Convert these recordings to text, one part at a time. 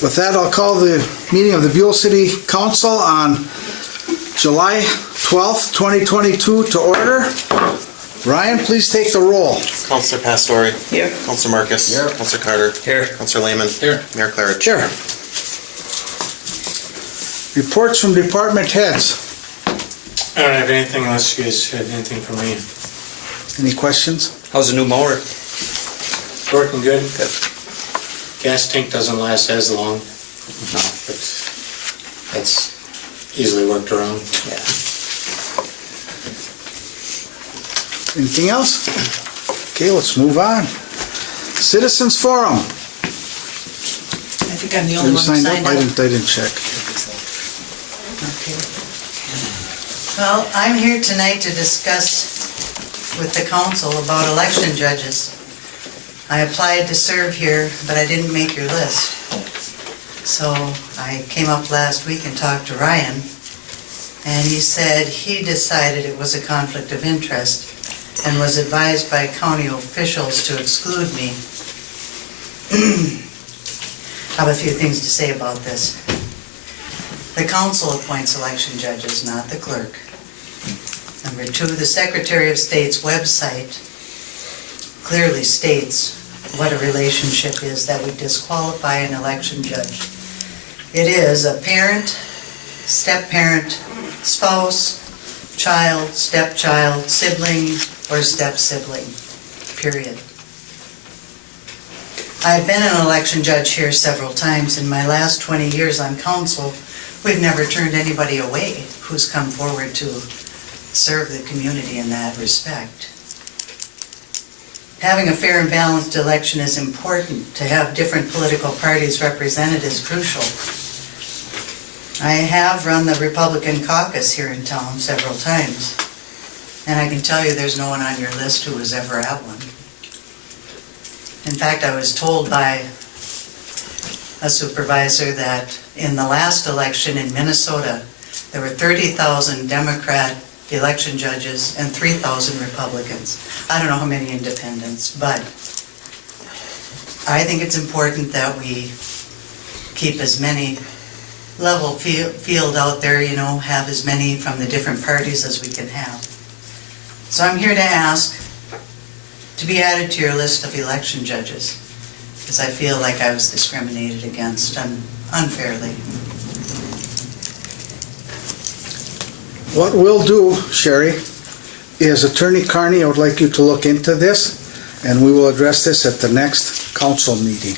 With that, I'll call the meeting of the Buhl City Council on July 12th, 2022 to order. Ryan, please take the roll. Councilor Pastore. Here. Councilor Marcus. Here. Councilor Carter. Here. Councilor Lehman. Here. Mayor Claridge. Chair. Reports from department heads. I don't have anything unless you guys had anything for me. Any questions? How's the new mower? Working good. Gas tank doesn't last as long. No. But that's easily worked around. Yeah. Anything else? Okay, let's move on. Citizens Forum. I think I'm the only one Signed signed up? up. I didn't check. Okay. Well, I'm here tonight to discuss with the council about election judges. I applied to serve here, but I didn't make your list. So I came up last week and talked to Ryan, and he said he decided it was a conflict of interest and was advised by county officials to exclude me. I have a few things to say about this. The council appoints election judges, not the clerk. Number two, the Secretary of State's website clearly states what a relationship is that would disqualify an election judge. It is a parent, step-parent, spouse, child, stepchild, sibling, or step-sibling, period. I've been an election judge here several times. In my last 20 years on council, we've never turned anybody away who's come forward to serve the community in that respect. Having a fair and balanced election is important. To have different political parties represented is crucial. I have run the Republican caucus here in town several times, and I can tell you there's no one on your list who was ever at one. In fact, I was told by a supervisor that in the last election in Minnesota, there were 30,000 Democrat election judges and 3,000 Republicans. I don't know how many independents, but I think it's important that we keep as many level field out there, have as many from the different parties as we can have. So I'm here to ask to be added to your list of election judges, because I feel like I was discriminated against unfairly. What we'll do, Sherry, is Attorney Carney, I would like you to look into this, and we will address this at the next council meeting.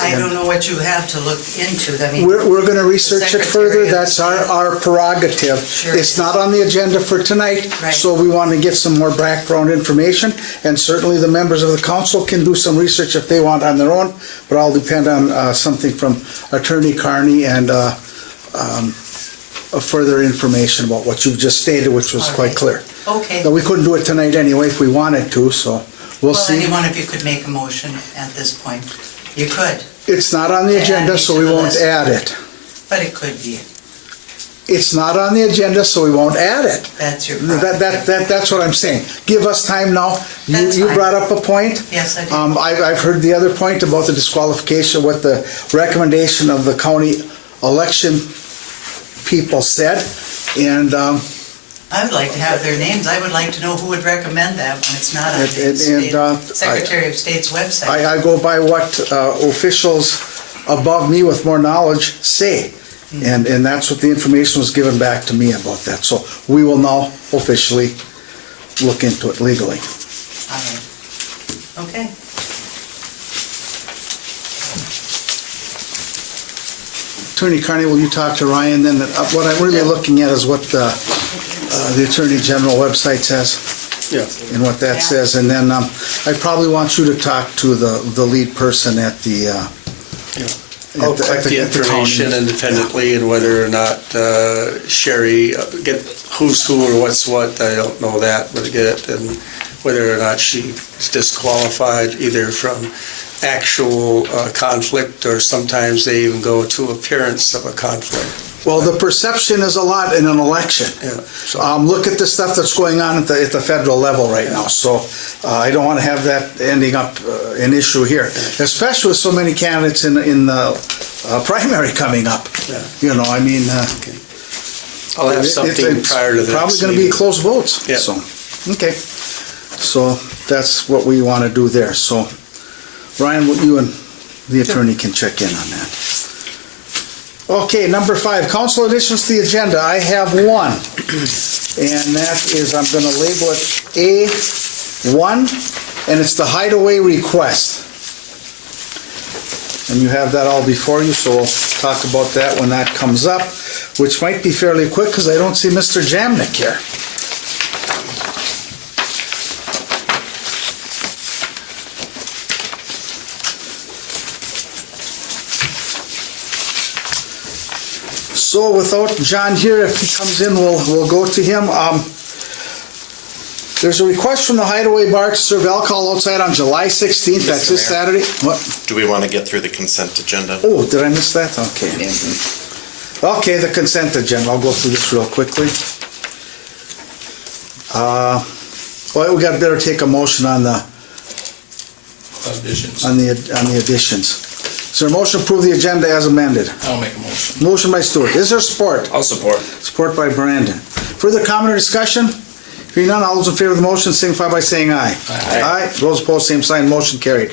I don't know what you have to look into. I mean, we're going to research it further. Secretary of That's our prerogative. Sure It's not on the agenda for tonight, Right. so we want to get some more background information, and certainly the members of the council can do some research if they want on their own, but I'll depend on something from Attorney Carney and further information about what you've just stated, which was All quite right. clear. Okay. But we couldn't do it tonight anyway if we wanted to, so we'll see. Well, anyone of you could make a motion at this point. You could, It's not on the Add agenda, me so to we the won't list. add it. but it could be. It's not on the agenda, so we won't add it. That's your That's what I'm saying. Give us time now. That's You fine. brought up a point. Yes, I did. I've heard the other point about the disqualification, what the recommendation of the county election people said, and I would like to have their names. I would like to know who would recommend that when it's not on the Secretary of State's website. I go by what officials above me with more knowledge say. And that's what the information was given back to me about that. So we will now officially look into it legally. All right. Okay. Attorney Carney, will you talk to Ryan then? What I'm really looking at is what the Attorney General website says. Yeah. And what that says. And then I probably want you to talk to the lead person at the I'll collect the information independently, and whether or not Sherry get who's who or what's what, I don't know that, but get, and whether or not she is disqualified either from actual conflict, or sometimes they even go to appearance of a conflict. Well, the perception is a lot in an election. Yeah, so- Look at the stuff that's going on at the federal level right now. So I don't want to have that ending up an issue here, especially with so many candidates in the primary coming up. Yeah. You know, I mean, I'll have something it's prior to that. probably going to be close votes. Yeah. So, okay. So that's what we want to do there. So, Ryan, you and the attorney can check in on that. Okay, number 5, council additions to the agenda. I have one, and that is, I'm going to label it A1, and it's the hideaway request. And you have that all before you, so we'll talk about that when that comes up, which might be fairly quick because I don't see Mr. Jamnik here. So without John here, if he comes in, we'll go to him. There's a request from the Hideaway Bar to serve alcohol outside on July 16th. That's this Mr. Saturday. What? Do we want to get through the consent agenda? Oh, did I miss that? Okay. Okay, the consent agenda. I'll go through this real quickly. Well, we got better take a motion on the Additions. on the additions. Is there a motion to approve the agenda as amended? I'll make a motion. Motion by Stewart. Is there support? I'll support. Support by Brandon. Further comment or discussion? Hearing none, all those in favor of the motion signify by saying aye. Aye. Those opposed, same sign. Motion carried.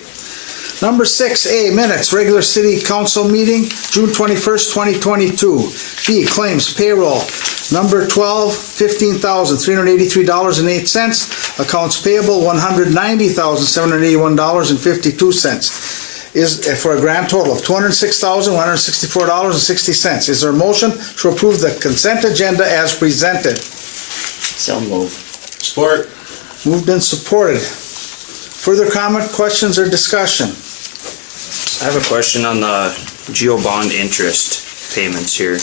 Number 6A, minutes, regular city council meeting, June 21st, 2022. B, claims, payroll, number 12, $15,383.08. Accounts payable, $190,781.52. Is for a grand total of $206,164.60. Is there a motion to approve the consent agenda as presented? So move. Support. Moved and supported. Further comment, questions, or discussion? I have a question on the geo bond interest payments here.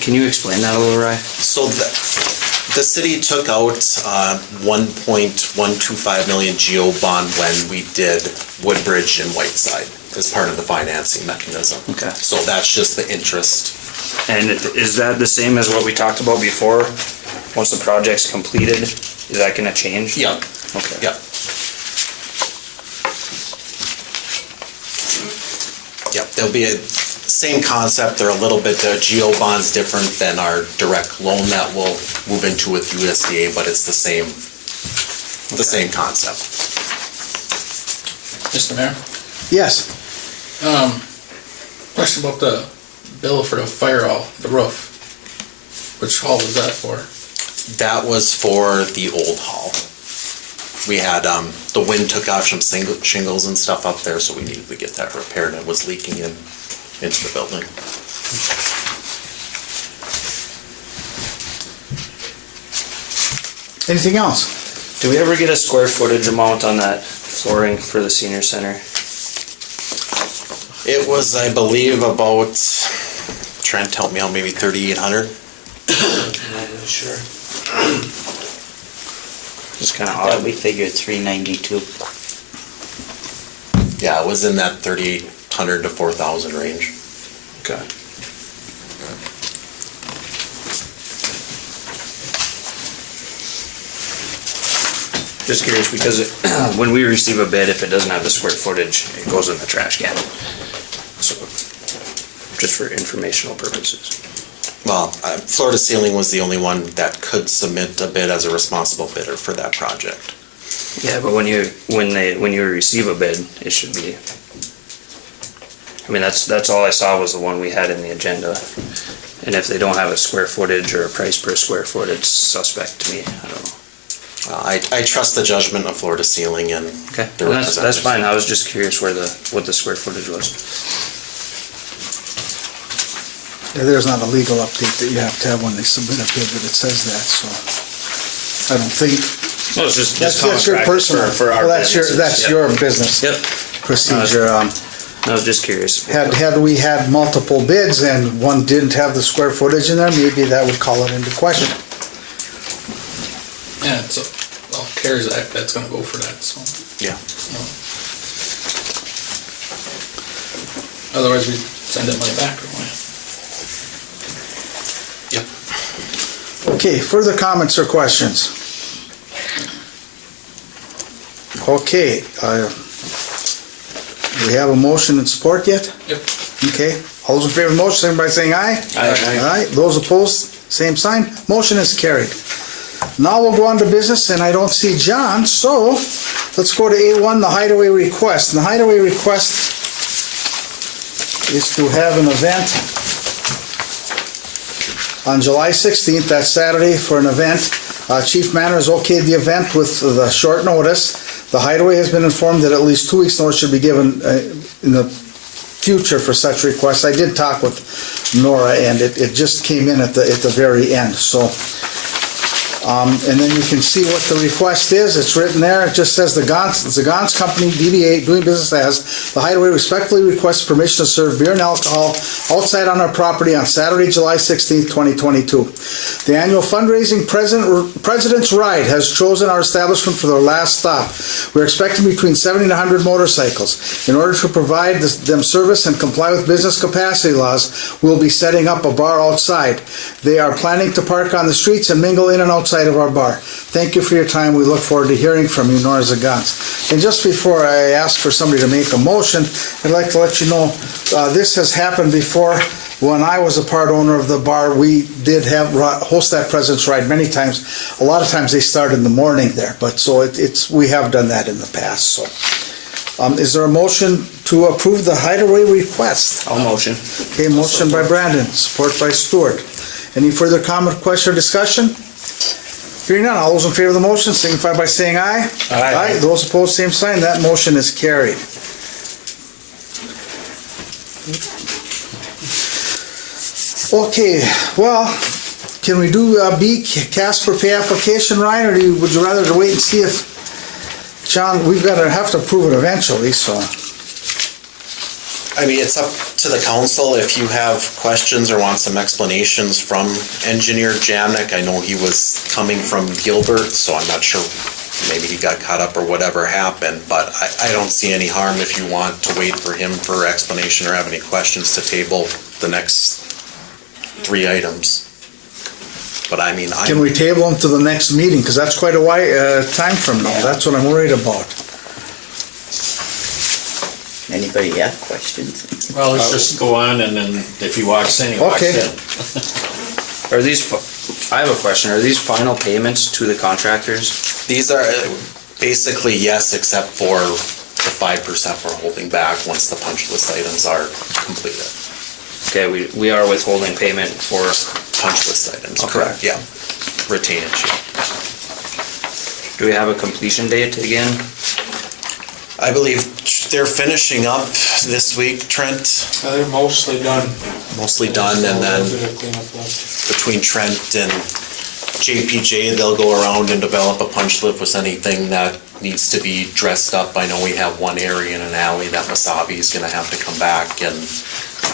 Can you explain that a little, Rye? So the city took out 1.125 million geo bond when we did Woodbridge and Whiteside as part of the financing mechanism. Okay. So that's just the interest. And is that the same as what we talked about before? Once the project's completed, is that gonna change? Yeah. Okay. Yeah. Yep, there'll be a same concept. They're a little bit, the geo bond's different than our direct loan that we'll move into with USDA, but it's the same concept. Mr. Mayor, Yes. question about the bill for the fire hall, the roof. Which hall was that for? That was for the old hall. We had, the wind took out some shingles and stuff up there, so we needed to get that repaired. It was leaking into the building. Anything else? Do we ever get a square footage amount on that flooring for the senior center? It was, I believe, about, Trent, help me out, maybe 3,800? Not really sure. Just kinda Yeah, odd. we figured 392. Yeah, it was in that 3,800 to 4,000 range. Okay. Just curious because when we receive a bid, if it doesn't have the square footage, it goes in the trash can. So, just for informational purposes. Well, Floor to Ceiling was the only one that could submit a bid as a responsible bidder for that project. Yeah, but when you receive a bid, it should be. I mean, that's all I saw was the one we had in the agenda. And if they don't have a square footage or a price per square foot, it's suspect to me. I don't know. I trust the judgment of Floor to Ceiling and Okay, their that's representatives. fine. I was just curious what the square footage was. Yeah, there's not a legal update that you have to have when they submit a bid that it says that, so I don't think. Well, it's just That's common your practice personal, for our well, that's businesses. Yep. your business Yep. procedure. I was just curious. Had we had multiple bids and one didn't have the square footage in there, maybe that would call it into question. Yeah, it's a, well, CARES Act, that's gonna go for that, so. Yeah. Otherwise, we send that money back, or what? Okay, further comments or questions? Okay, we have a motion and support yet? Yep. Okay, all those in favor of the motion, signify by saying aye. Aye. Those opposed, same sign. Motion is carried. Now we'll go on to business, and I don't see John, so let's go to A1, the hideaway request. And the hideaway request is to have an event on July 16th, that's Saturday, for an event. Chief Manor has okayed the event with the short notice. The hideaway has been informed that at least 2 weeks' notice should be given in the future for such requests. I did talk with Nora, and it just came in at the very end. So, and then you can see what the request is. It's written there. It just says the Gans Company, DBA, doing business as the Hideaway, respectfully requests permission to serve beer and alcohol outside on our property on Saturday, July 16th, 2022. The annual fundraising President's Ride has chosen our establishment for their last stop. We're expecting between 70 and 100 motorcycles. In order to provide them service and comply with business capacity laws, we'll be setting up a bar outside. They are planning to park on the streets and mingle in and outside of our bar. Thank you for your time. We look forward to hearing from you, Nora Zagans. And just before I ask for somebody to make a motion, I'd like to let you know this has happened before. When I was a part owner of the bar, we did host that President's Ride many times. A lot of times they start in the morning there, but so we have done that in the past. So, is there a motion to approve the hideaway request? I'll motion. Okay, motion by Brandon, support by Stuart. Any further comment, question, or discussion? Hearing none, all those in favor of the motion signify by saying aye. Aye. Those opposed, same sign. That motion is carried. Okay, well, can we do B, Casper pay application, Ryan, or would you rather wait and see if, John, we've got to have to approve it eventually, so. I mean, it's up to the council if you have questions or want some explanations from Engineer Jamnik. I know he was coming from Gilbert, so I'm not sure, maybe he got caught up or whatever happened, but I don't see any harm if you want to wait for him for explanation or have any questions to table the next 3 items. But I mean, Can we table them to the next meeting? Because that's quite a while, time from now. That's what I'm worried about. Anybody have questions? Well, let's just go on, and then if he walks in, he walks Okay. in. Are these, I have a question, are these final payments to the contractors? these are basically yes, except for the 5% we're holding back once the punch list items are completed. Okay, we are withholding payment for, Punch list items, Okay. correct, yeah. Retainage, yeah. do we have a completion date again? I believe they're finishing up this week, Trent, They're mostly done. mostly done, and A then little bit of cleanup left. between Trent and JPJ, they'll go around and develop a punch list with anything that needs to be dressed up. I know we have one area in an alley that Masabi is gonna have to come back and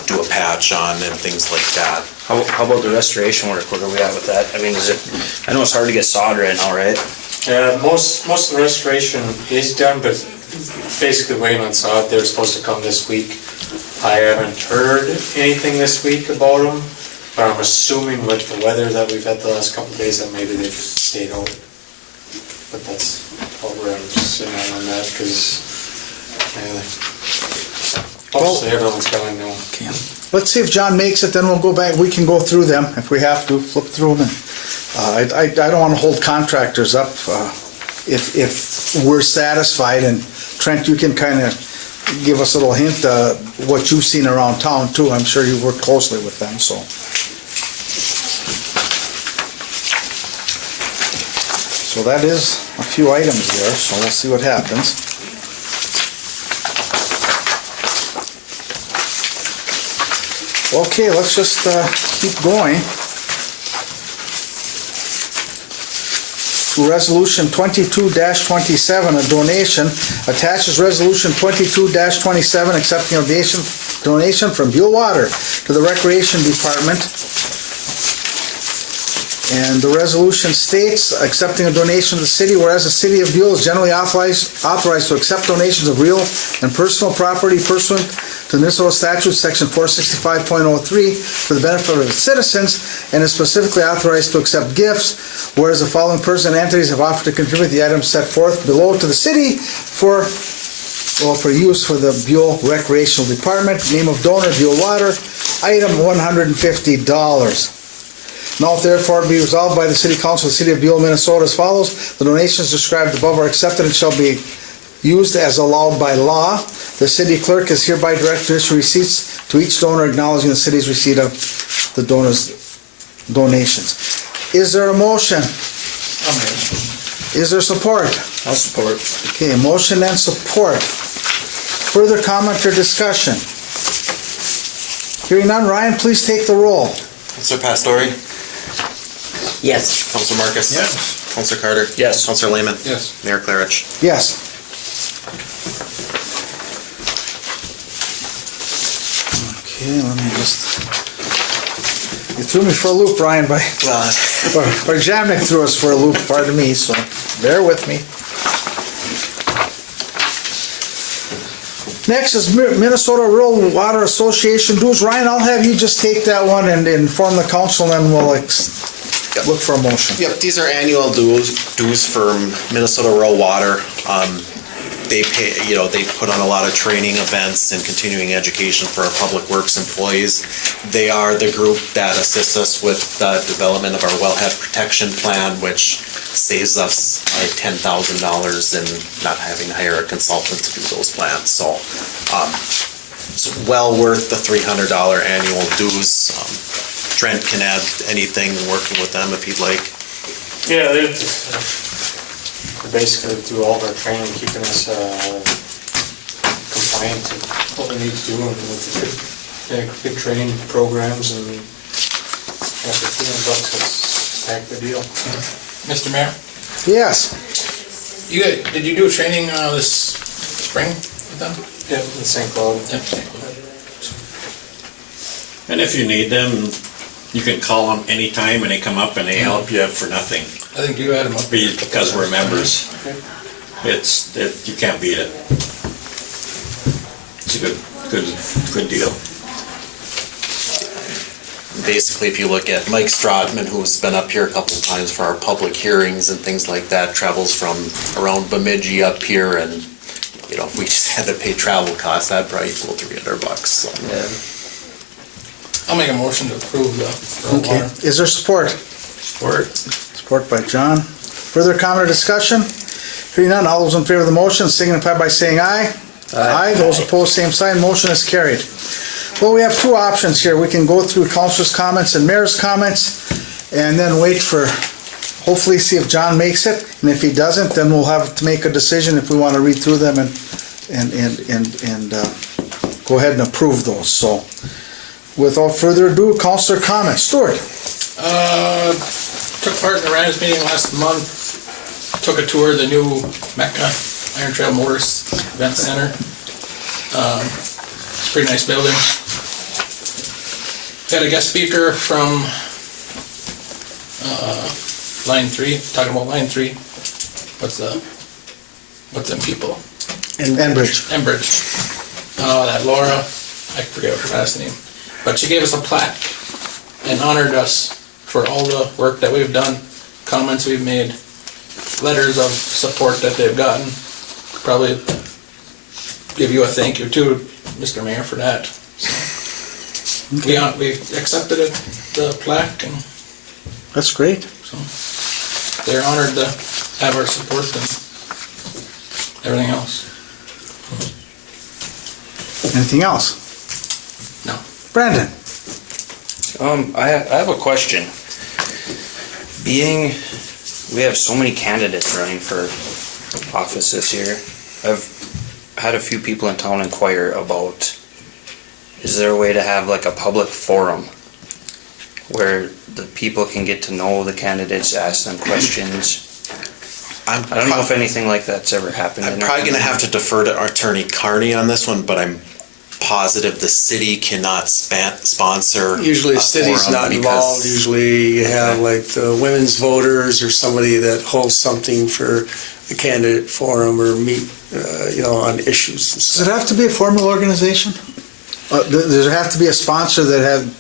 do a patch on and things like that. How about the restoration work, where are we at with that? I mean, I know it's hard to get sod right now, right? Yeah, most of the restoration is done, but basically waiting on sod. They're supposed to come this week. I haven't heard anything this week about them, but I'm assuming with the weather that we've had the last couple of days that maybe they've stayed out. But that's what we're sitting on that, because mostly everyone's going to know. Let's see if John makes it, then we'll go back, we can go through them if we have to, flip through them. And I don't want to hold contractors up if we're satisfied, and Trent, you can kind of give us a little hint what you've seen around town too. I'm sure you've worked closely with them, so. So that is a few items there, so we'll see what happens. Okay, let's just keep going. To Resolution 22-27, a donation. Attaches Resolution 22-27, accepting a donation from Buhl Water to the Recreation Department. And the resolution states, accepting a donation to the city, whereas the city of Buhl is generally authorized to accept donations of real and personal property pursuant to Minnesota statute section 465.03 for the benefit of the citizens and is specifically authorized to accept gifts, whereas the following persons and entities have offered to contribute the items set forth below to the city for use for the Buhl Recreational Department. Name of donor, Buhl Water, item $150. Now therefore be resolved by the City Council of the City of Buhl, Minnesota as follows. The donations described above are accepted and shall be used as allowed by law. The city clerk is hereby directed to issue receipts to each donor acknowledging the city's receipt of the donor's donations. Is there a motion? Is there support? I'll support. Okay, motion and support. Further comment or discussion? Hearing none, Ryan, please take the roll. Counselor Pastori? Yes. Counselor Marcus? Yes. Counselor Carter? Yes. Counselor Lehman? Yes. Mayor Clarich? Yes. Okay, let me just... You threw me for a loop, Ryan, or Jamnick threw us for a loop, pardon me, so bear with me. Next is Minnesota Rural Water Association dues. Ryan, I'll have you just take that one and inform the council, and then we'll look for a motion. Yep, these are annual dues for Minnesota Rural Water. They pay, they put on a lot of training events and continuing education for our public works employees. They are the group that assists us with the development of our wellhead protection plan, which saves us like $10,000 in not having to hire a consultant to do those plans. So it's well worth the $300 annual dues. Trent can add anything working with them if he'd like. Yeah, they basically do all of our training, keeping us compliant to what we need to do, and with good training programs, and after $200, it's a heck of a deal. Mr. Mayor, Yes. did you do a training this spring with them? Yep, in St. Cloud. Yep. And if you need them, you can call them anytime and they come up and they help you for nothing. I think you had them up. Because we're members. You can't beat it. It's a good deal. Basically, if you look at Mike Strodman, who's been up here a couple of times for our public hearings and things like that, travels from around Bemidji up here, and if we just had to pay travel costs, that'd probably equal $300. So. I'll make a motion to approve the rural Okay. water. Is there support? Support. Support by John. Further comment or discussion? Hearing none, all those in favor of the motion signify by saying aye. Aye. Those opposed, same sign. Motion is carried. Well, we have two options here. We can go through councilors' comments and mayor's comments and then wait for, hopefully see if John makes it. And if he doesn't, then we'll have to make a decision if we want to read through them and go ahead and approve those. So without further ado, councilor comments. Stuart. Took part in the Rams meeting last month. Took a tour of the new Mecca Iron Trail Motors Event Center. It's a pretty nice building. Had a guest speaker from Line 3, talking about Line 3. What's them people? Enbridge. Enbridge. That Laura, I forget her last name. But she gave us a plaque and honored us for all the work that we've done, comments we've made, letters of support that they've gotten. Probably give you a thank you too, Mr. Mayor, for that. So, we accepted it, the plaque, and That's great. so they're honored to have our support and everything else. Anything else? No. Brandon. I have a question. Being we have so many candidates running for office this year, I've had a few people in town inquire about, is there a way to have like a public forum where the people can get to know the candidates, ask them questions? I don't know if anything like that's ever happened. I'm probably going to have to defer to our attorney Carney on this one, but I'm positive the city cannot sponsor. Usually the city's forum not involved. Usually you have like the women's voters or somebody that hosts something for a candidate forum or meet, on issues and Does stuff. it have to be a formal organization? There have to be a sponsor that had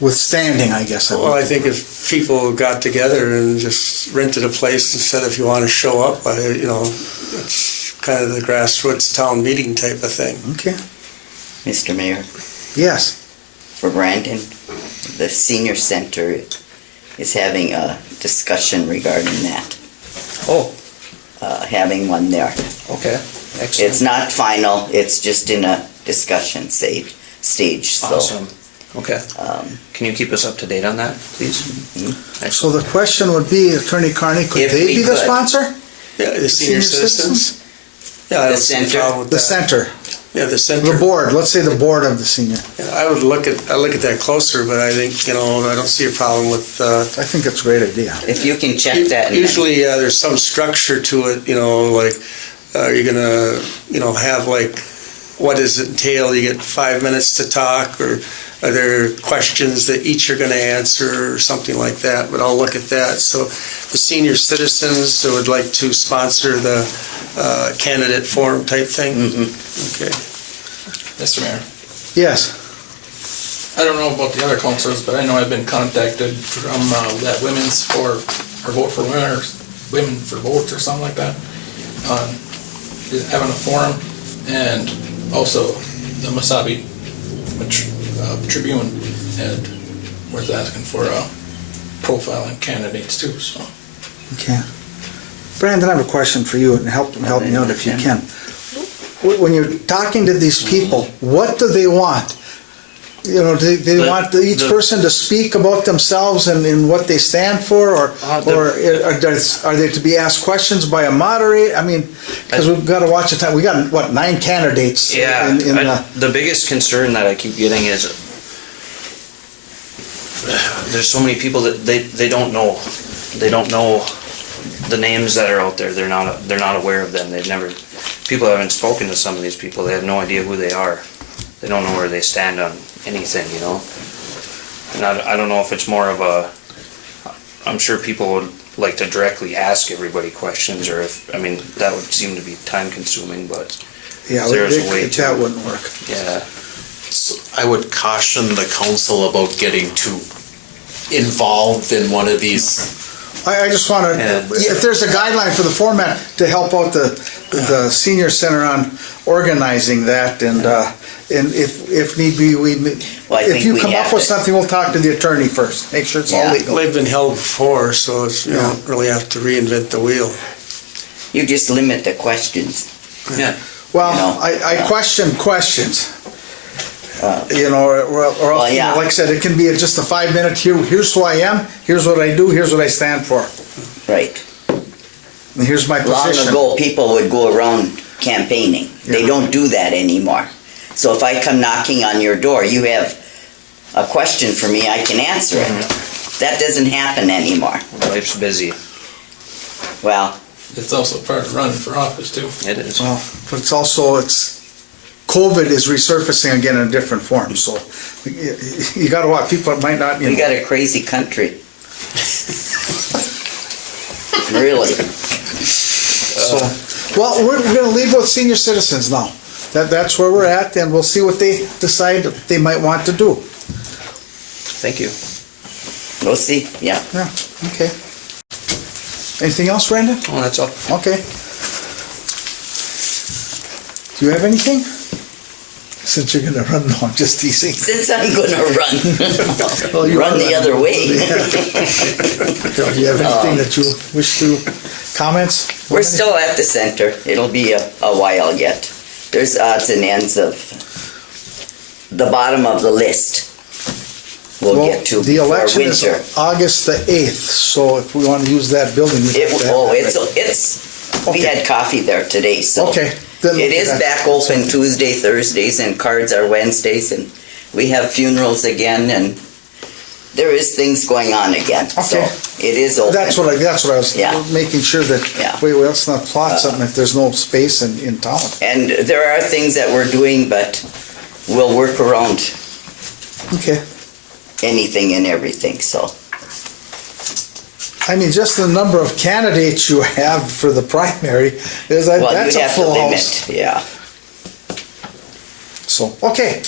withstanding, I guess. Well, I think if people got together and just rented a place and said, if you want to show up, it's kind of the grassroots town meeting type of thing. Okay, Mr. Mayor, yes. for Brandon, the senior center is having a discussion regarding that, Oh, having one there. okay, It's excellent, not final, it's just in a discussion stage, so. awesome, okay. Can you keep us up to date on that, please? So the question would be, Attorney Carney, could If they we be the could. sponsor? Yeah, the senior citizens. Yeah, I The don't see a center? problem with The that. center, Yeah, the the center. board, let's say the board of the senior. Yeah, I look at that closer, but I think, I don't see a problem with, I think it's a great idea. If you can check that. and then- usually there's some structure to it, like, you're gonna, have like, what does it entail? You get 5 minutes to talk, or are there questions that each are gonna answer, or something like that, but I'll look at that. So the senior citizens that would like to sponsor the candidate forum type thing? Okay. Mr. Mayor, Yes, I don't know about the other councilors, but I know I've been contacted from that Women's for, or Vote for Women, or Women for Votes or something like that, on having a forum, and also the Masabi Tribune and was asking for profiling candidates too, so. okay. Brandon, I have a question for you, and help me out if you can. When you're talking to these people, what do they want? Do they want each person to speak about themselves and what they stand for, or are they to be asked questions by a moderator? I mean, because we've got to watch the time. We got, 9 candidates? Yeah, in the biggest concern that I keep getting is there's so many people that they don't know. They don't know the names that are out there. They're not aware of them. People haven't spoken to some of these people. They have no idea who they are. They don't know where they stand on anything, And I don't know if it's more of I'm sure people would like to directly ask everybody questions, or that would seem to be time consuming, but Yeah, there's a way that to, wouldn't work. yeah. So I would caution the council about getting too involved in one of these. I just want to, Yeah. if there's a guideline for the format to help out the senior center on organizing that, and if need be, Well, I if think you we come have up with to- something, we'll talk to the attorney first, make sure it's all Yeah. legal. They've been held before, so you Yeah. don't really have to reinvent the wheel. You just limit the questions. Yeah. Well, You know, I question questions. Or else, Well, yeah. like I said, it can be just a 5-minute, here's who I am, here's what I do, here's what I stand for, Right. and here's my Long position. ago, people would go around campaigning. They Yeah. don't do that anymore. So if I come knocking on your door, you have a question for me, I can answer it. That doesn't happen anymore. Life's busy. Well, It's also part of running for office too. It is. Well, but it's also, COVID is resurfacing again in a different form, so you gotta watch, people might not, we got a crazy country. Really. So, well, we're gonna leave with senior citizens now. That's where we're at, and we'll see what they decide they might want to do. Thank you. We'll see, yeah. Yeah, okay. Anything else, Brandon? Oh, that's all. Okay. Do you have anything? Since you're gonna run, no, I'm just teasing. Since I'm gonna run, Well, you run are the other way. Do you have anything that you wish to comments? We're still at the center. It'll be a while yet. There's odds and ends of the bottom of the list we'll Well, get to the before election winter. is August the 8th, so if we want to use that building. we have to have We Okay. had coffee there today, so. Okay. Then It is that- back open Tuesday, Thursdays, and cards are Wednesdays, and we have funerals again, and there is things going on again. So Okay. it is open. That's what I was Yeah. making sure that, Yeah. wait, let's not plot something if there's no space in town. And there are things that we're doing, but we'll work around Okay. anything and everything, so. I mean, just the number of candidates you have for the primary Well, that's you'd a have to full limit, house. yeah. So, okay.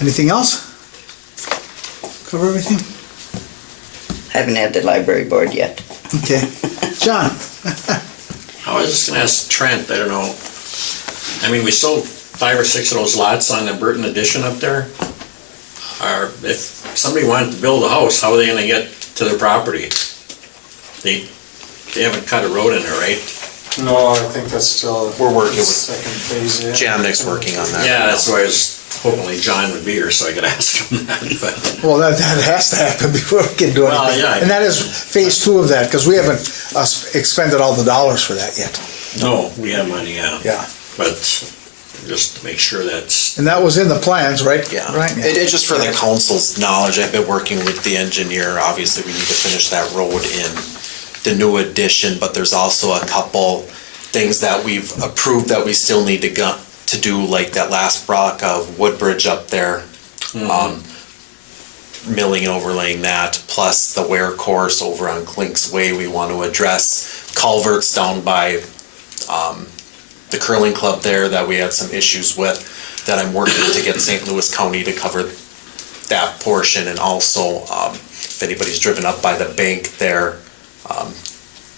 Anything else? Cover everything? Haven't had the library board yet. Okay. John? I was just gonna ask Trent, I don't know, I mean, we sold 5 or 6 of those lots on the Burton addition up there. Or if somebody wanted to build a house, how are they gonna get to their property? They haven't cut a road in there, right? No, I think that's still. We're working with- Second phase, yeah. Jamnick's working on that. Yeah, that's why I was hoping John would be here so I could ask him that, but. Well, that has to happen before we can do anything. Well, yeah. And that is phase 2 of that, because we haven't expended all the dollars for that yet. No, we have money, yeah. Yeah. But just to make sure that's, And that was in the plans, right? Yeah, Right. It just for the council's knowledge, I've been working with the engineer, obviously we need to finish that road in the new addition, but there's also a couple things that we've approved that we still need to do, like that last block of Woodbridge up there. Milling and overlaying that, plus the wear course over on Clink's Way, we want to address culverts down by the curling club there that we had some issues with, that I'm working to get St. Louis County to cover that portion, and also if anybody's driven up by the bank there,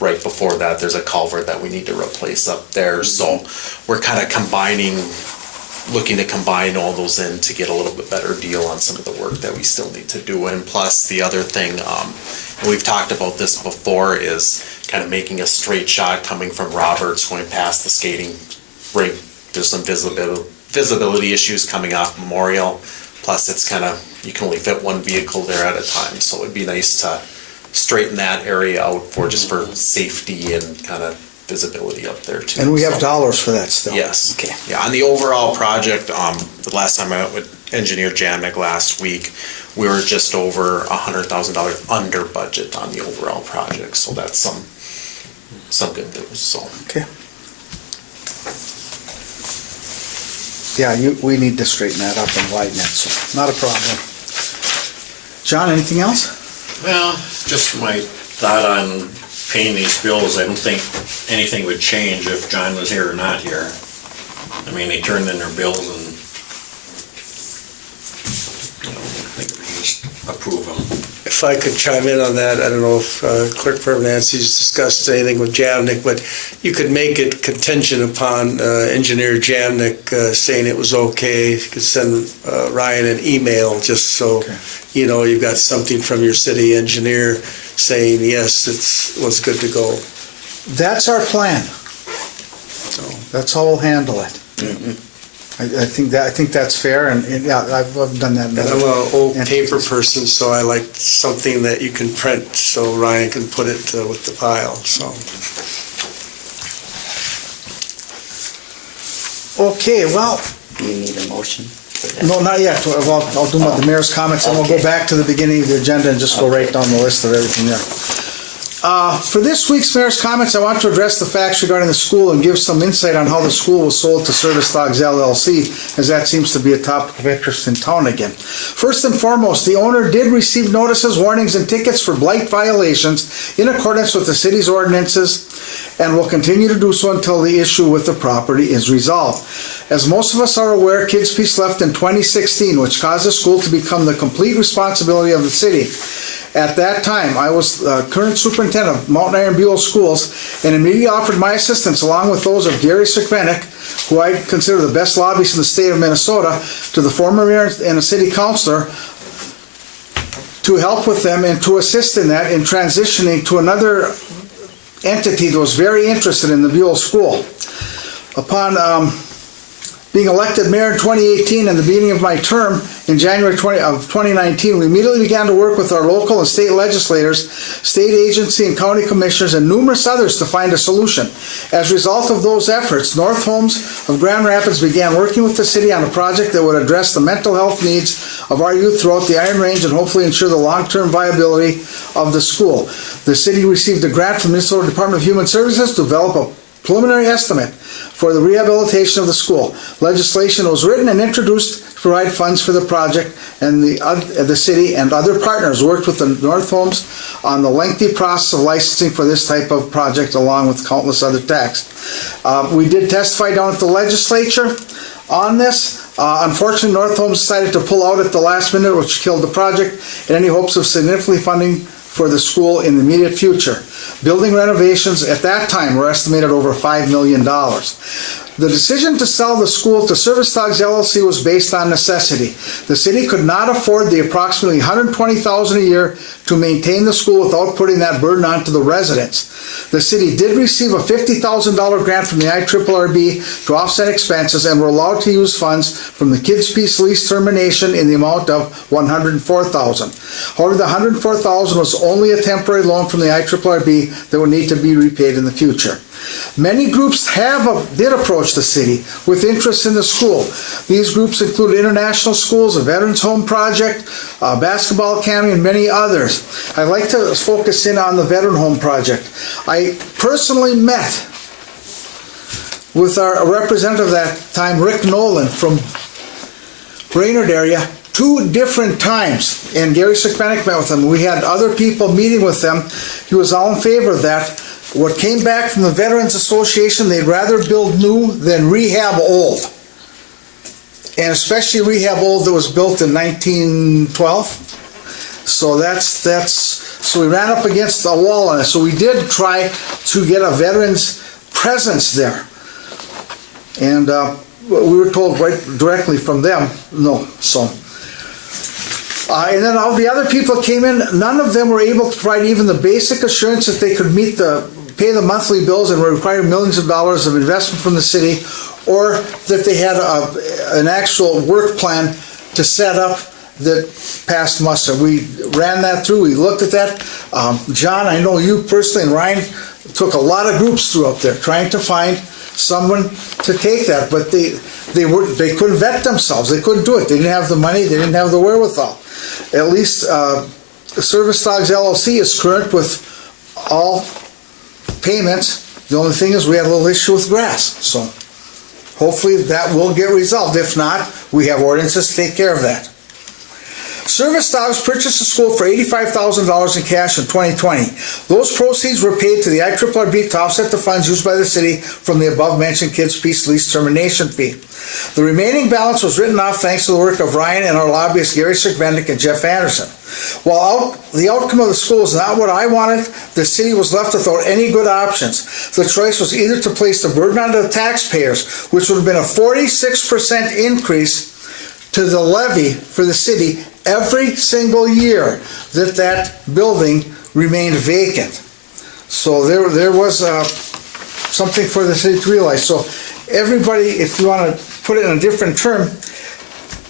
right before that, there's a culvert that we need to replace up there. So we're kind of looking to combine all those in to get a little bit better deal on some of the work that we still need to do. And plus the other thing, and we've talked about this before, is kind of making a straight shot coming from Roberts going past the skating rink. There's some visibility issues coming off Memorial. Plus it's kind of, you can only fit one vehicle there at a time. So it'd be nice to straighten that area out for just for safety and kind of visibility up there too. And we have So- dollars for that still. Yes. Okay. Yeah, on the overall project, the last time I met with Engineer Jamnick last week, we were just over $100,000 under budget on the overall project, so that's some good news, so. Okay. Yeah, we need to straighten that up and widen it, so not a problem. John, anything else? well, just my thought on paying these bills. I don't think anything would change if John was here or not here. I mean, they turned in their bills and, I think we just approve them. If I could chime in on that, I don't know if Clerk Firm Nancy's discussed anything with Jamnick, but you could make it contingent upon Engineer Jamnick saying it was okay. You could send Ryan an email just so, you know, you've got something from your city engineer saying, yes, it was good to go. That's our plan. That's how we'll handle it. I think that's fair, and yeah, I've done that. And I'm an old paper person, so I like something that you can print so Ryan can put it with the pile, so. Okay, well, Do you need a motion for that? no, not yet. Well, I'll do the mayor's comments, and we'll go Okay. back to the beginning of the agenda and just go right down the list of everything there. For this week's mayor's comments, I want to address the facts regarding the school and give some insight on how the school was sold to Service Dogs LLC, as that seems to be a topic of interest in town again. First and foremost, the owner did receive notices, warnings, and tickets for blight violations in accordance with the city's ordinances, and will continue to do so until the issue with the property is resolved. As most of us are aware, Kids Peace left in 2016, which caused the school to become the complete responsibility of the city. At that time, I was current superintendent of Mountain Iron Buhl Schools, and immediately offered my assistance, along with those of Gary Sikvenik, who I consider the best lobbyist in the state of Minnesota, to the former mayor and a city councilor, to help with them and to assist in that in transitioning to another entity that was very interested in the Buhl School. Upon being elected mayor in 2018 and the beginning of my term in January 2019, we immediately began to work with our local and state legislators, state agency and county commissioners, and numerous others to find a solution. As a result of those efforts, North Homes of Grand Rapids began working with the city on a project that would address the mental health needs of our youth throughout the Iron Range and hopefully ensure the long-term viability of the school. The city received a grant from the Minnesota Department of Human Services to develop a preliminary estimate for the rehabilitation of the school. Legislation was written and introduced to provide funds for the project, and the city and other partners worked with the North Homes on the lengthy process of licensing for this type of project, along with countless other tasks. We did testify down at the legislature on this. Unfortunately, North Homes decided to pull out at the last minute, which killed the project and any hopes of significantly funding for the school in the immediate future. Building renovations at that time were estimated over $5 million. The decision to sell the school to Service Dogs LLC was based on necessity. The city could not afford the approximately $120,000 a year to maintain the school without putting that burden onto the residents. The city did receive a $50,000 grant from the IRRB to offset expenses and were allowed to use funds from the Kids Peace lease termination in the amount of $104,000. However, the $104,000 was only a temporary loan from the IRRB that would need to be repaid in the future. Many groups did approach the city with interest in the school. These groups include International Schools, a Veterans Home Project, Basketball Academy, and many others. I'd like to focus in on the Veteran Home Project. I personally met with our representative at that time, Rick Nolan from Brainerd area, 2 different times, and Gary Sikvenik met with him. We had other people meeting with them. He was all in favor of that. What came back from the Veterans Association, they'd rather build new than rehab old. And especially rehab old that was built in 1912. So so we ran up against a wall on it. So we did try to get a veterans presence there. And we were told right directly from them, no. So, and then all the other people came in, none of them were able to provide even the basic assurance that they could pay the monthly bills and require millions of dollars of investment from the city, or that they had an actual work plan to set up that passed muster. We ran that through, we looked at that. John, I know you personally, and Ryan took a lot of groups through up there trying to find someone to take that, but they couldn't vet themselves, they couldn't do it, they didn't have the money, they didn't have the wherewithal. At least Service Dogs LLC is current with all payments. The only thing is we had a little issue with grass, so hopefully that will get resolved. If not, we have ordinances to take care of that. Service Dogs purchased the school for $85,000 in cash in 2020. Those proceeds were paid to the IRRB to offset the funds used by the city from the above-mentioned Kids Peace lease termination fee. The remaining balance was written off thanks to the work of Ryan and our lobbyists Gary Sikvenik and Jeff Anderson. While the outcome of the school is not what I wanted, the city was left without any good options. The choice was either to place the burden on the taxpayers, which would have been a 46% increase to the levy for the city every single year that building remained vacant. So there was something for the city to realize. So everybody, if you want to put it in a different term,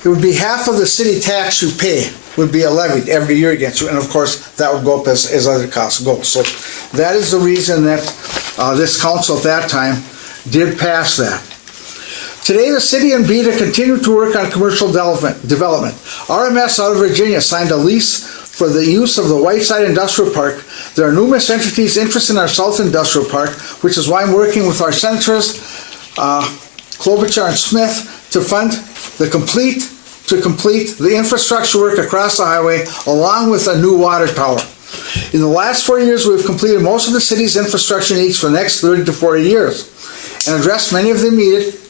it would be half of the city tax you pay would be levied every year against you, and of course that would go up as other costs go. So that is the reason that this council at that time did pass that. Today, the city and BETA continue to work on commercial development. RMS out of Virginia signed a lease for the use of the Whiteside Industrial Park. There are numerous entities interested in our South Industrial Park, which is why I'm working with our senators, Klobuchar and Smith, to complete the infrastructure work across the highway, along with a new water tower. In the last 4 years, we've completed most of the city's infrastructure needs for the next 30 to 40 years and addressed many of the immediate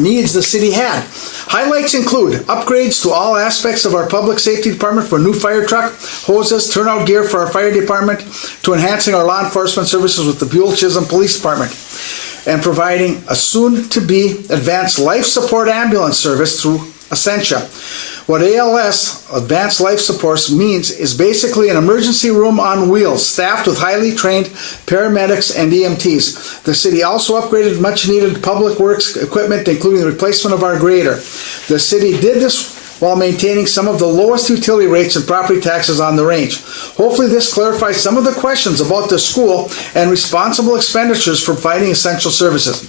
needs the city had. Highlights include upgrades to all aspects of our public safety department for a new fire truck, hoses, turnout gear for our fire department, to enhancing our law enforcement services with the Buhl Police Department, and providing a soon-to-be advanced life support ambulance service through Essentia. What ALS, Advanced Life Support, means is basically an emergency room on wheels, staffed with highly trained paramedics and EMTs. The city also upgraded much-needed public works equipment, including the replacement of our grader. The city did this while maintaining some of the lowest utility rates and property taxes on the range. Hopefully this clarifies some of the questions about the school and responsible expenditures for providing essential services.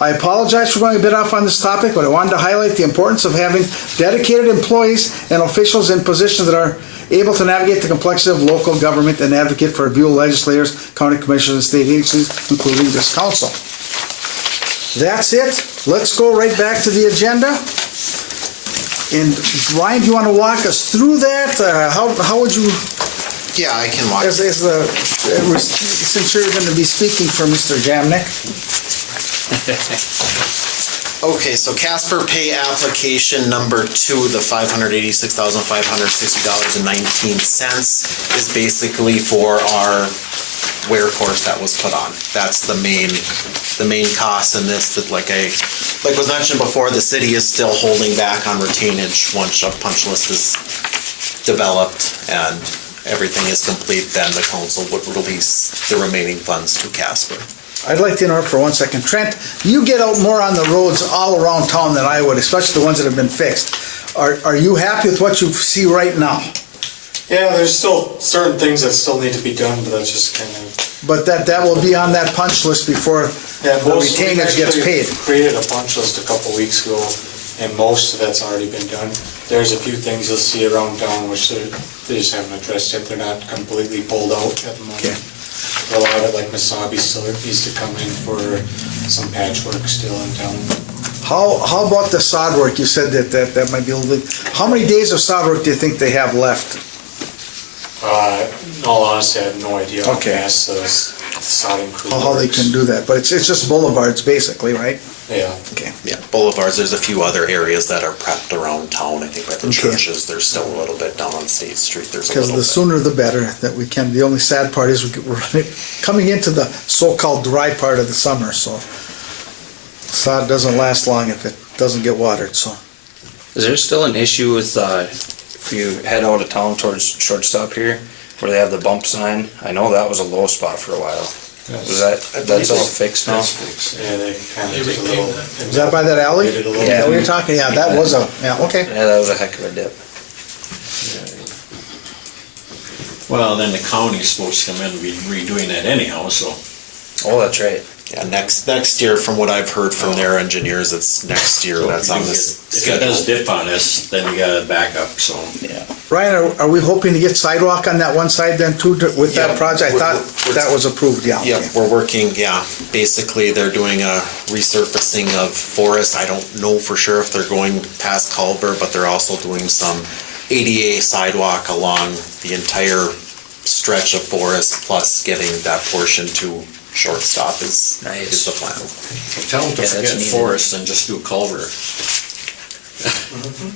I apologize for going a bit off on this topic, but I wanted to highlight the importance of having dedicated employees and officials in positions that are able to navigate the complexity of local government and advocate for Buhl legislators, county commissioners, and state agencies, including this council. That's it. Let's go right back to the agenda. And Ryan, do you want to walk us through that? How would you? Yeah, I can walk. Since you're going to be speaking for Mr. Jamnik. Okay, so Casper pay application number 2, the $586,560.19 is basically for our wear course that was put on. That's the main cost in this, that like was mentioned before, the city is still holding back on retainage. Once a punch list is developed and everything is complete, then the council would release the remaining funds to Casper. I'd like to interrupt for 1 second. Trent, you get out more on the roads all around town than I would, especially the ones that have been fixed. Are you happy with what you see right now? Yeah, there's still certain things that still need to be done, but that's just kind of. But that will be on that punch list before the retainage gets paid. Created a punch list a couple weeks ago, and most of that's already been done. There's a few things you'll see around town which they just haven't addressed yet. They're not completely pulled out at the moment. Okay. A lot of like Masabi still needs to come in for some patchwork still in town. How about the sod work? You said that might be a little bit. How many days of sod work do you think they have left? In all honesty, I have no idea how Okay. fast the sodding crew How they works. can do that? But it's just boulevards basically, right? Yeah. Okay. Yeah, boulevards, there's a few other areas that are prepped around town. I think by the Okay. churches, there's still a little bit down on State Street, there's a Because little the bit. sooner the better that we can. The only sad part is we're coming into the so-called dry part of the summer, so sod doesn't last long if it doesn't get watered, so. Is there still an issue with, if you head out of town towards shortstop here, where they have the bump sign? I know that was a low spot for a while. That's all fixed now? That's fixed. Yeah, they kind They of did a reclaimed little. that. Is that by that alley? They did a little- Yeah, we were talking, yeah, that was okay. Yeah, that was a heck of a dip. Well, then the county's supposed to come in and be redoing that anyhow, so. Oh, that's right. Yeah, next year, from what I've heard from their engineers, it's next year that's on this If it does schedule. dip on us, then we gotta back up, so. Yeah. Ryan, are we hoping to get sidewalk on that one side then too, with that Yeah, project? I we're- thought we're- that was approved, yeah. Yeah, okay. we're working, basically they're doing a resurfacing of forest. I don't know for sure if they're going past Culver, but they're also doing some ADA sidewalk along the entire stretch of forest, plus getting that portion to shortstop is the plan. Tell them to Yeah, that's forget needed. forest and just do culvert.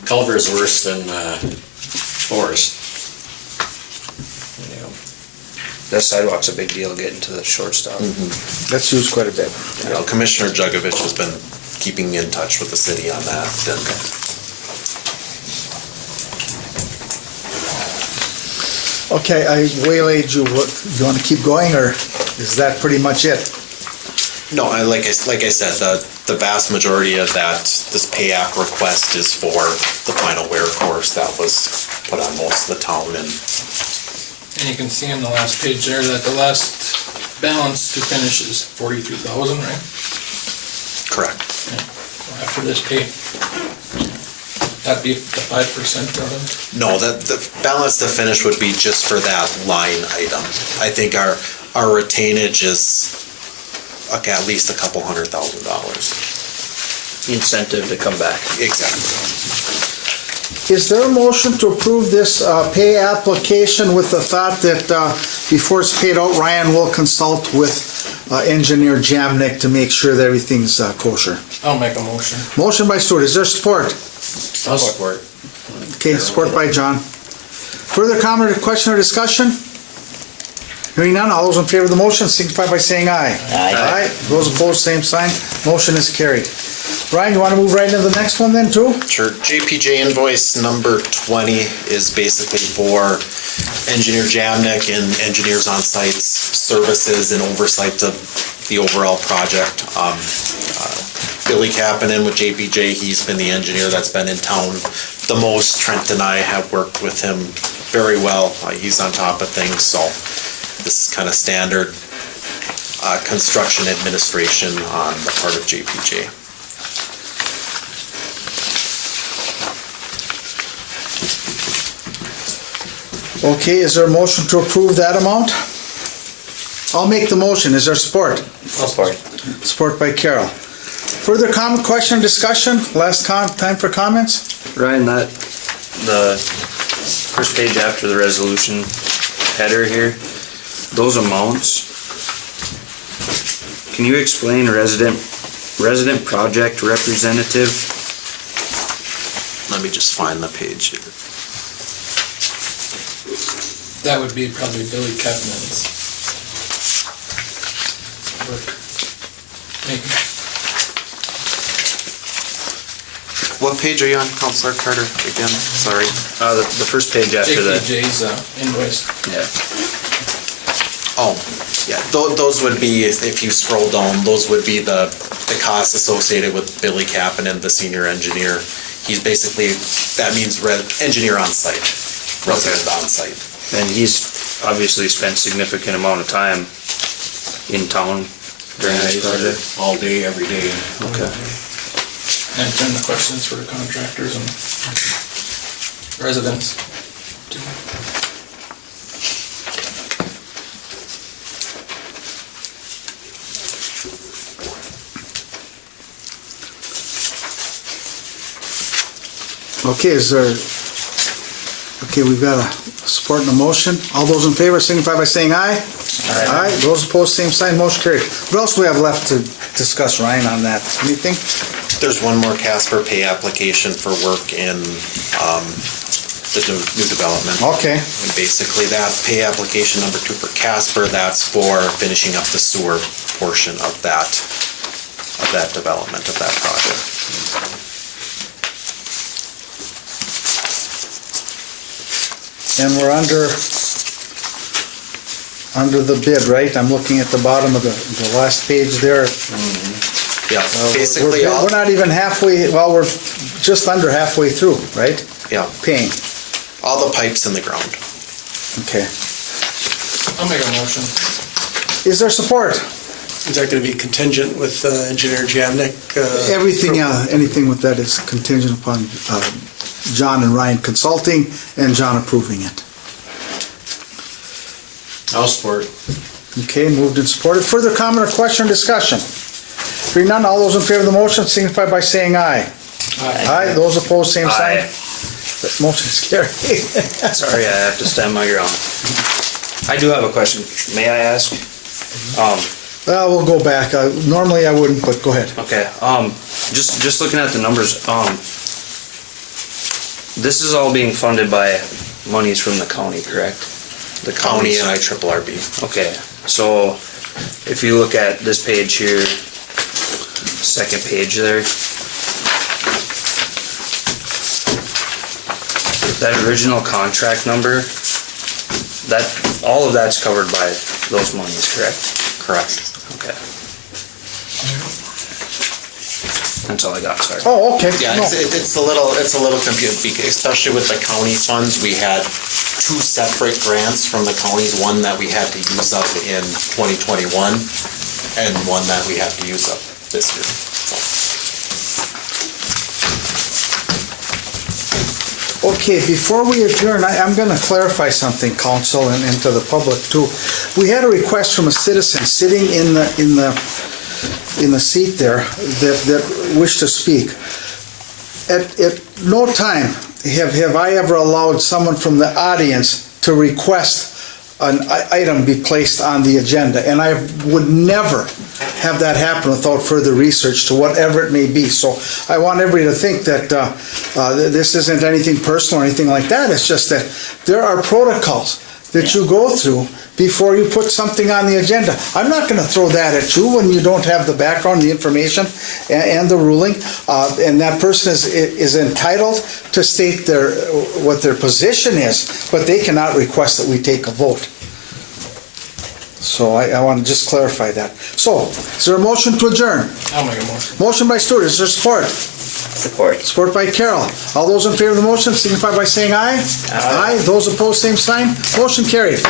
Culvert is worse than forest. That sidewalk's a big deal getting to the shortstop. That's used quite a bit. You know, Commissioner Jugovich has been keeping in touch with the city on that. And Okay, I waylaid you. You want to keep going, or is that pretty much it? no, like I said, the vast majority of this pay app request is for the final wear course that was put on most of the town, and And you can see on the last page there that the last balance to finish is 42,000, right? correct. So after this pay, that'd be the 5% of it. No, the balance to finish would be just for that line item. I think our retainage is at least a couple $100,000. Incentive to come back. Exactly. Is there a motion to approve this pay application with the thought that before it's paid out, Ryan will consult with engineer Jamnik to make sure that everything's kosher? I'll make a motion. Motion by Stuart, is there support? I'll support. Okay, support by John. Further comment or question or discussion? Hearing none, all those in favor of the motion signify by saying aye. Aye. Those opposed, same sign. Motion is carried. Ryan, you want to move right into the next one then too? Sure. JPJ invoice number 20 is basically for engineer Jamnik and engineers on site's services and oversight of the overall project. Billy Kapanen with JPJ, he's been the engineer that's been in town the most. Trent and I have worked with him very well. He's on top of things, so this is kind of standard construction administration on the part of JPJ. Okay, is there a motion to approve that amount? I'll make the motion. Is there support? Support. Support by Carol. Further comment, question, or discussion? Last time for comments? Ryan, the first page after the resolution header here, those amounts, can you explain resident resident project representative. Let me just find the page here. That would be probably Billy Kevnin's work. Maybe. What page are you on, Counselor Carter, again? Sorry. The first page after that. JPJ's invoice. Yeah. Oh, yeah, those would be, if you scroll down, those would be the costs associated with Billy Kapanen, the senior engineer. He's basically, that means engineer on site, resident on site. And he's obviously spent significant amount of time in town during this project. All day, every day. Okay. Answering the questions for the contractors and residents. Okay, we've got a support and a motion. All those in favor signify by saying aye. Aye. Those opposed, same sign, motion carried. What else do we have left to discuss, Ryan, on that? Anything? There's one more Casper pay application for work in the new development. Okay. And basically that pay application number 2 for Casper, that's for finishing up the sewer portion of that development, of that project. And we're under the bid, right? I'm looking at the bottom of the last page there. Yeah, basically, We're not even halfway, well, we're just under halfway through, right? yeah, Paying. all the pipes in the ground. Okay. I'll make a motion. Is there support? Is that gonna be contingent with Engineer Jamnik? Everything, anything with that is contingent upon John and Ryan consulting and John approving it. I'll support. Okay, moved and supported. Further comment or question or discussion? Hearing none, all those in favor of the motion signify by saying aye. Aye. Those opposed, same sign. Aye. That motion is carried. Sorry, I have to stand my ground. I do have a question. May I ask? Well, we'll go back. Normally I wouldn't, but go ahead. Okay, just looking at the numbers, this is all being funded by monies from the county, correct? The County counties. and IRRB. Okay, so if you look at this page here, second page there, that original contract number, that, all of that's covered by those monies, correct? Correct. Okay. That's all I got, sorry. Oh, okay. Yeah, No. it's a little confusing, especially with the county funds. We had 2 separate grants from the counties, one that we had to use up in 2021 and one that we have to use up this year. Okay, before we adjourn, I'm going to clarify something, council, and to the public too. We had a request from a citizen sitting in the seat there that wished to speak. At no time have I ever allowed someone from the audience to request an item be placed on the agenda, and I would never have that happen without further research to whatever it may be. So I want everybody to think that this isn't anything personal or anything like that. It's just that there are protocols that you go through before you put something on the agenda. I'm not going to throw that at you when you don't have the background, the information, and the ruling. And that person is entitled to state what their position is, but they cannot request that we take a vote. So I want to just clarify that. So, is there a motion to adjourn? I'll make a motion. Motion by Stuart, is there support? Support. Support by Carol. All those in favor of the motion signify by saying aye. Aye. Those opposed, same sign. Motion carried.